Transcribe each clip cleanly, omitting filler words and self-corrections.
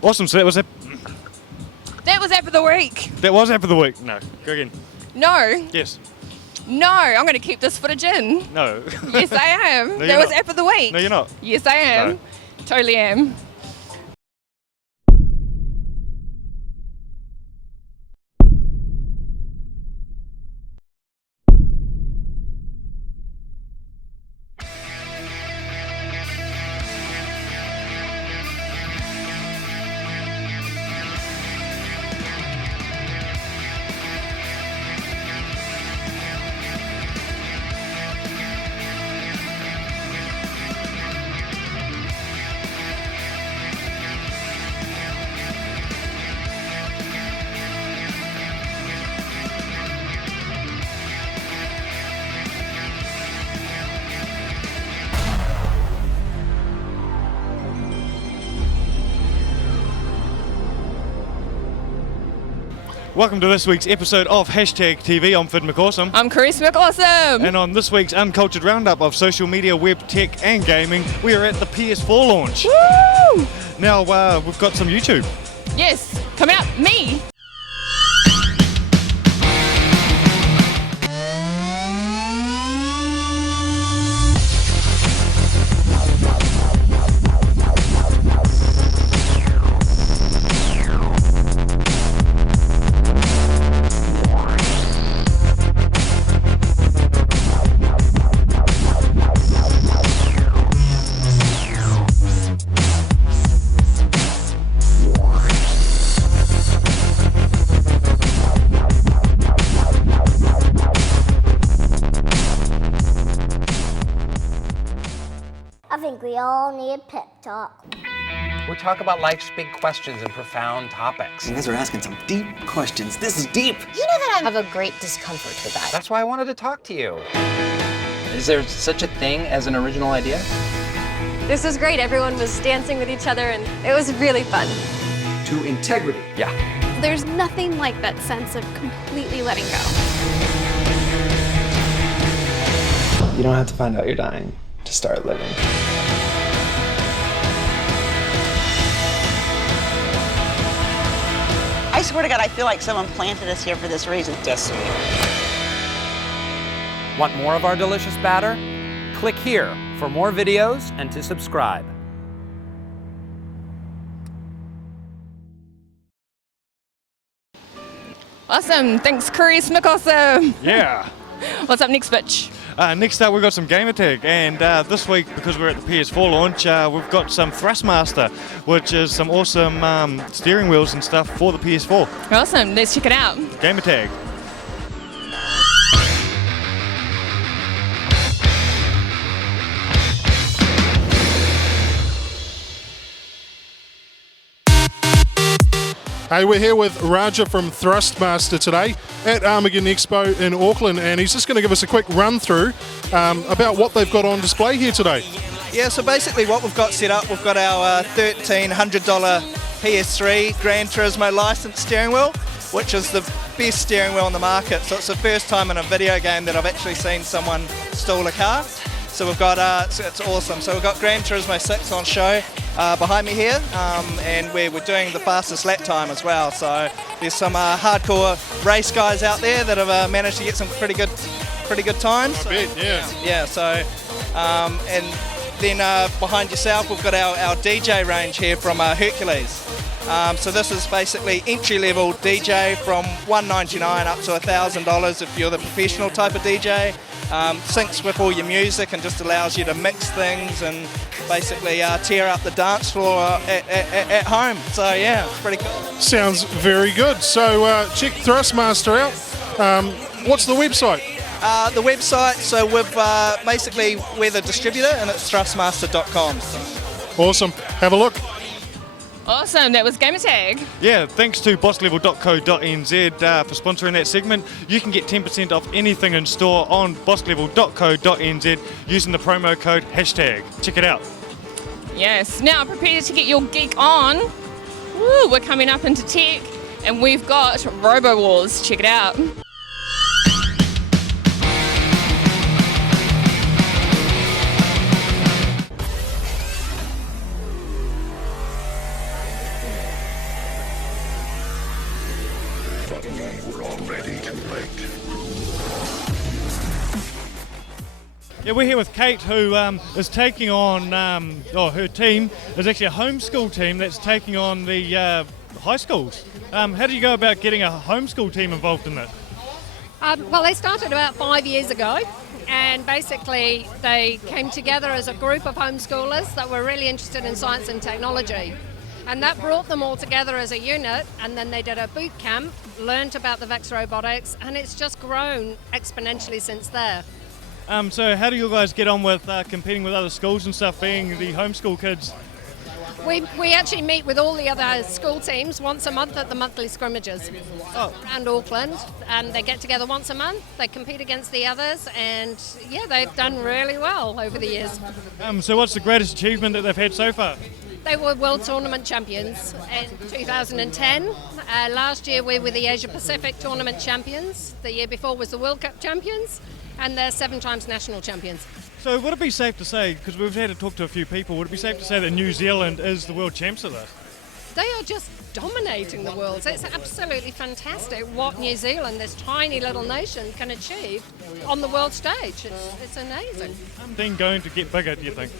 Awesome, so that was it. That was app of the week. That was app of the week. No, go again. No. Yes. No, I'm going to keep this footage in. No. Yes, I am. No, that you're was not. app of the week. No, you're not. Yes, I am. No. Totally am. Welcome to this week's episode of Hashtag TV. I'm Phid McAwesome. I'm Charis, McAwesome. And on this week's uncultured roundup of social media, web, tech and gaming, we are at the PS4 launch. Woo! Now we've got some YouTube. Yes, coming up, me. I think we all need a pep talk. We talk about life's big questions and profound topics. You guys are asking some deep questions. This is deep. You know that I have a great discomfort with that. That's why I wanted to talk to you. Is there such a thing as an original idea? This was great. Everyone was dancing with each other and it was really fun. To integrity. Yeah. There's nothing like that sense of completely letting go. You don't have to find out you're dying to start living. I swear to God, I feel like someone planted us here for this reason. Destiny. Want more of our delicious batter? Click here for more videos and to subscribe. Awesome. Thanks, Charis, McAwesome. Yeah. What's up next, bitch? Next up, we've got some gamer tag, and this week, because we're at the PS4 launch, we've got some Thrustmaster, which is some awesome steering wheels and stuff for the PS4. Awesome. Let's check it out. Gamer tag. Hey, we're here with Raja from Thrustmaster today at Armageddon Expo in Auckland, and he's just going to give us a quick run through about what they've got on display here today. Yeah, so basically what we've got set up, we've got our $1,300 PS3 Gran Turismo licensed steering wheel, which is the best steering wheel on the market. So it's the first time in a video game that I've actually seen someone stall a car. So we've got, it's awesome. So we've got Gran Turismo 6 on show behind me here, and we're doing the fastest lap time as well. So there's some hardcore race guys out there that have managed to get some pretty good times. I bet, yeah. Yeah, so, and then behind yourself we've got our DJ range here from Hercules. So this is basically entry-level DJ from $199 up to $1,000 if you're the professional type of DJ. Syncs with all your music and just allows you to mix things and basically tear up the dance floor at home. So yeah, it's pretty cool. Sounds very good. So check Thrustmaster out. What's the website? The website, so we're the distributor, and it's thrustmaster.com. Awesome. Have a look. Awesome. That was Gamer Tag. Yeah, thanks to bosslevel.co.nz for sponsoring that segment. You can get 10% off anything in store on bosslevel.co.nz using the promo code hashtag. Check it out. Yes. Now prepare to get your geek on. Woo, we're coming up into tech, and we've got Robo Wars. Check it out. were already too late. Yeah, we're here with Kate, who is taking on, her team is actually a homeschool team that's taking on the high schools. How do you go about getting a homeschool team involved in that? Well, they started about 5 years ago, and basically they came together as a group of homeschoolers that were really interested in science and technology. And that brought them all together as a unit, and then they did a boot camp, learnt about the VEX robotics, and it's just grown exponentially since there. So how do you guys get on with competing with other schools and stuff, being the homeschool kids? We actually meet with all the other school teams once a month at the monthly scrimmages around Auckland, and they get together once a month, they compete against the others, and yeah, they've done really well over the years. So what's the greatest achievement that they've had so far? They were World Tournament champions in 2010. Last year we were the Asia Pacific Tournament champions. The year before was the World Cup champions, and they're 7 times national champions. So would it be safe to say, because we've had to talk to a few people, would it be safe to say that New Zealand is the world champs at this? They are just dominating the world. It's absolutely fantastic what New Zealand, this tiny little nation, can achieve on the world stage. It's amazing. Then going to get bigger, do you think?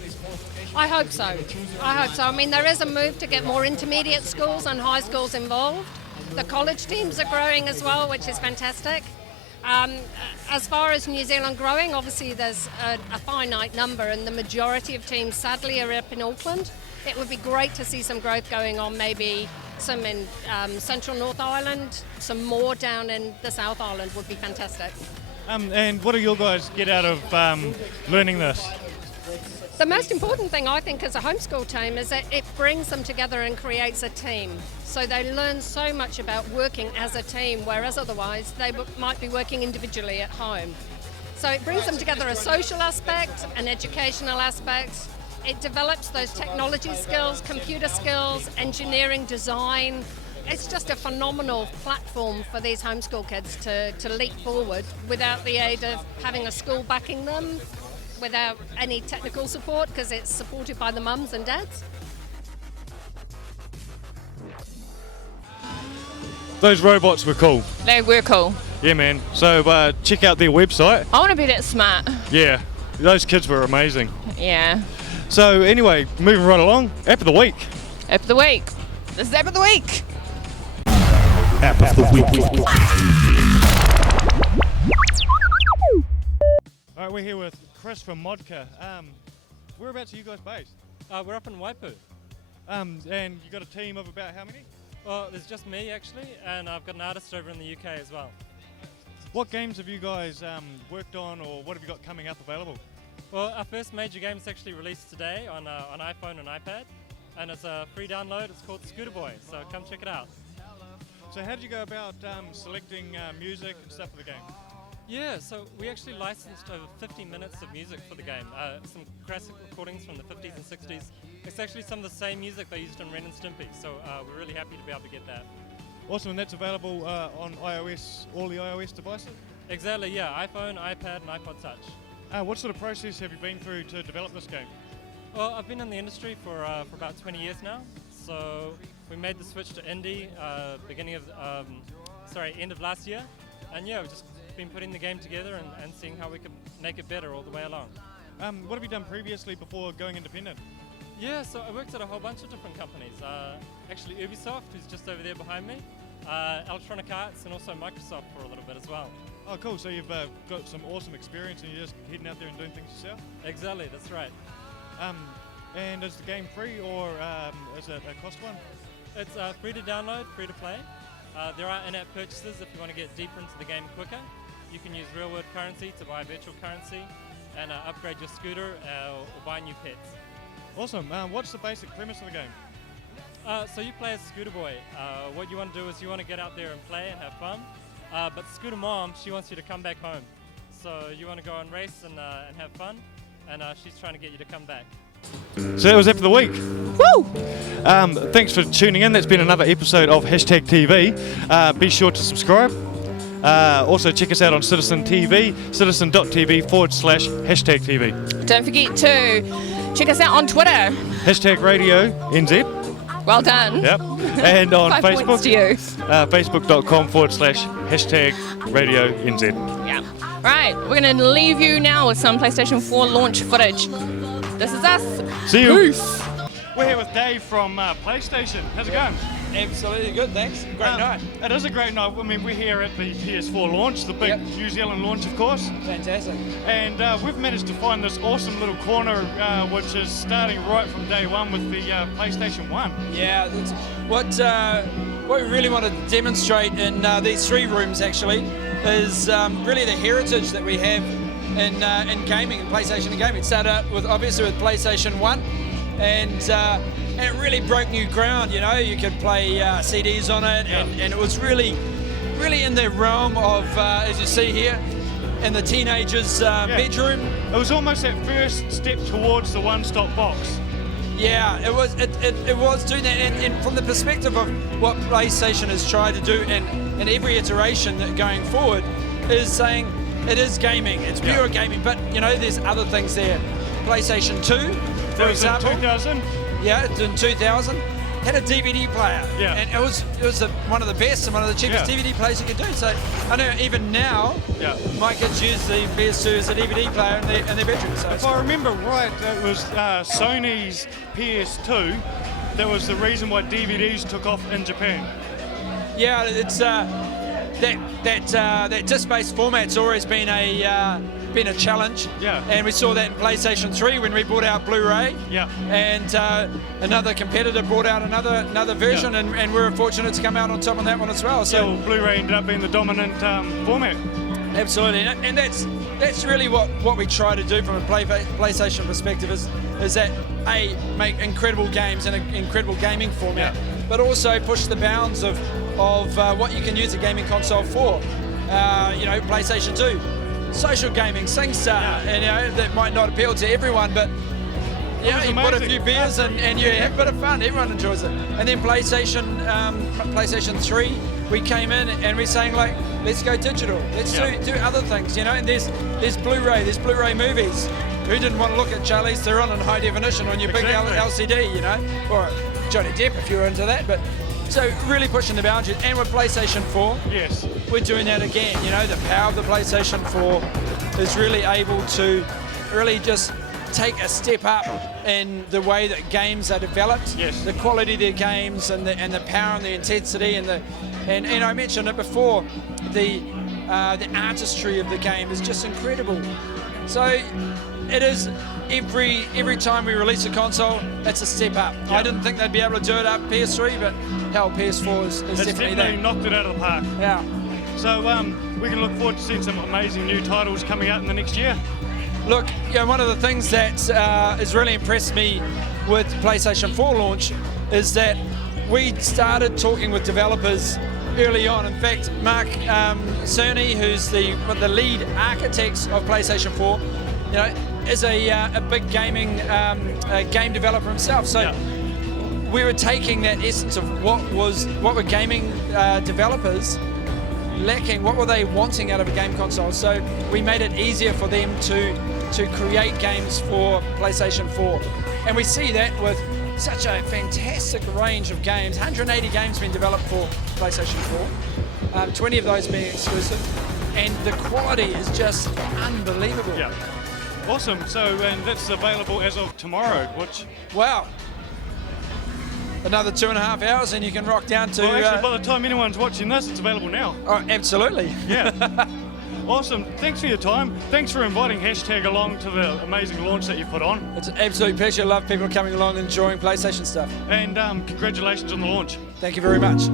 I hope so. I hope so. I mean, there is a move to get more intermediate schools and high schools involved. The college teams are growing as well, which is fantastic. As far as New Zealand growing, obviously there's a finite number, and the majority of teams sadly are up in Auckland. It would be great to see some growth going on, maybe some in central North Island, some more down in the South Island would be fantastic. And what do you guys get out of learning this? The most important thing, I think, as a homeschool team is that it brings them together and creates a team. So they learn so much about working as a team, whereas otherwise they might be working individually at home. So it brings them together a social aspect, an educational aspect. It develops those technology skills, computer skills, engineering, design. It's just a phenomenal platform for these homeschool kids to leap forward without the aid of having a school backing them, without any technical support, because it's supported by the mums and dads. Those robots were cool. They were cool. Yeah, man. So check out their website. I want to be that smart. Yeah, those kids were amazing. Yeah. So anyway, moving right along, app of the week. App of the week. This is app of the week. App of the week. All right, we're here with Chris from Modka. Whereabouts are you guys based? We're up in Waipu. And you got a team of about how many? Well, there's just me actually, and I've got an artist over in the UK as well. What games have you guys worked on, or what have you got coming up available? Well, our first major game is actually released today on iPhone and iPad, and it's a free download. It's called Scooter Boy, so come check it out. So how did you go about selecting music and stuff for the game? Yeah, so we actually licensed over 50 minutes of music for the game. Some classic recordings from the 50s and 60s. It's actually some of the same music they used in Ren and Stimpy, so we're really happy to be able to get that. Awesome, and that's available on iOS, all the iOS devices? Exactly, yeah, iPhone, iPad, and iPod Touch. What sort of process have you been through to develop this game? Well, I've been in the industry for about 20 years now, so we made the switch to indie end of last year, and yeah, we've just been putting the game together and seeing how we can make it better all the way along. What have you done previously before going independent? Yeah, so I worked at a whole bunch of different companies. Actually Ubisoft, who's just over there behind me, Electronic Arts, and also Microsoft for a little bit as well. Oh cool, so you've got some awesome experience and you're just heading out there and doing things yourself? Exactly, that's right. And is the game free, or is it a cost one? It's free to download, free to play. There are in-app purchases if you want to get deeper into the game quicker. You can use real-world currency to buy virtual currency and upgrade your scooter or buy new pets. Awesome. What's the basic premise of the game? So you play as Scooter Boy. What you want to do is you want to get out there and play and have fun. But Scooter Mom, she wants you to come back home. So you want to go and race and have fun, and she's trying to get you to come back. So that was it for the week. Woo! Thanks for tuning in. That's been another episode of Hashtag TV. Be sure to subscribe. Also check us out on Citizen TV, citizen.tv/Hashtag TV. Don't forget to check us out on Twitter. Hashtag Radio NZ. Well done. Yep. And on 5 Facebook, points to you. Facebook.com/#RadioNZ. Yeah. Right, we're going to leave you now with some PlayStation 4 launch footage. This is us. See you. Peace. We're here with Dave from PlayStation. How's it going? Absolutely good, thanks. Great night. It is a great night. I mean, we're here at the PS4 launch, the big New Zealand launch, of course. Fantastic. And we've managed to find this awesome little corner, which is starting right from day one with the PlayStation 1. Yeah, what we really want to demonstrate in these 3 rooms actually is really the heritage that we have in gaming, in PlayStation and gaming. It started out with obviously with PlayStation 1, and it really broke new ground. You know, you could play CDs on it, and it was really in the realm of, as you see here, in the teenager's bedroom. It was almost that first step towards the one-stop box. Yeah, it was doing that, and from the perspective of what PlayStation has tried to do in every iteration going forward, is saying it is gaming, it's pure gaming, but you know, there's other things there. PlayStation 2, for example. In 2000? Yeah, in 2000. Had a DVD player, and it was one of the best and one of the cheapest DVD players you could do. So I know even now, my kids use the PS2 as a DVD player in their bedroom. So if I remember right, it was Sony's PS2 that was the reason why DVDs took off in Japan. Yeah, it's that disc-based format's always been a challenge. Yeah. And we saw that in PlayStation 3 when we brought out Blu-ray. Yeah. And another competitor brought out another version, and we were fortunate to come out on top of that one as well. So Blu-ray ended up being the dominant format. Absolutely, and that's really what we try to do from a PlayStation perspective is that make incredible games in an incredible gaming format, but also push the bounds of what you can use a gaming console for. You know, PlayStation 2, social gaming, SingStar, and you know that might not appeal to everyone, but you know, you put a few beers and you have a bit of fun. Everyone enjoys it. And then PlayStation 3, we came in and we're saying like, let's go digital. Let's do other things, you know. And there's Blu-ray, there's Blu-ray movies. Who didn't want to look at Charlize Theron in high definition on your big LCD, you know, or Johnny Depp if you were into that. But so really pushing the boundaries. And with PlayStation 4, we're doing that again. You know, the power of the PlayStation 4 is really able to really just take a step up in the way that games are developed, the quality of their games, and the power and the intensity, and I mentioned it before, the artistry of the game is just incredible. So it is every time we release a console, it's a step up. I didn't think they'd be able to do it up PS3, but hell, PS4 is definitely that. Knocked it out of the park. Yeah. So we can look forward to seeing some amazing new titles coming out in the next year. Look, you know, one of the things that has really impressed me with PlayStation 4 launch is that we started talking with developers early on. In fact, Mark Cerny, who's the lead architects of PlayStation 4, you know, is a big gaming game developer himself. So we were taking that essence of what were gaming developers lacking, what were they wanting out of a game console. So we made it easier for them to create games for PlayStation 4. And we see that with such a fantastic range of games. 180 games being developed for PlayStation 4, 20 of those being exclusive, and the quality is just unbelievable. Yeah. Awesome. So, and that's available as of tomorrow, which... Wow. Another 2.5 hours and you can rock down to... Well, actually, by the time anyone's watching this, it's available now. Oh, absolutely. Yeah. Awesome. Thanks for your time. Thanks for inviting Hashtag along to the amazing launch that you put on. It's an absolute pleasure. Love people coming along and enjoying PlayStation stuff. And congratulations on the launch. Thank you very much.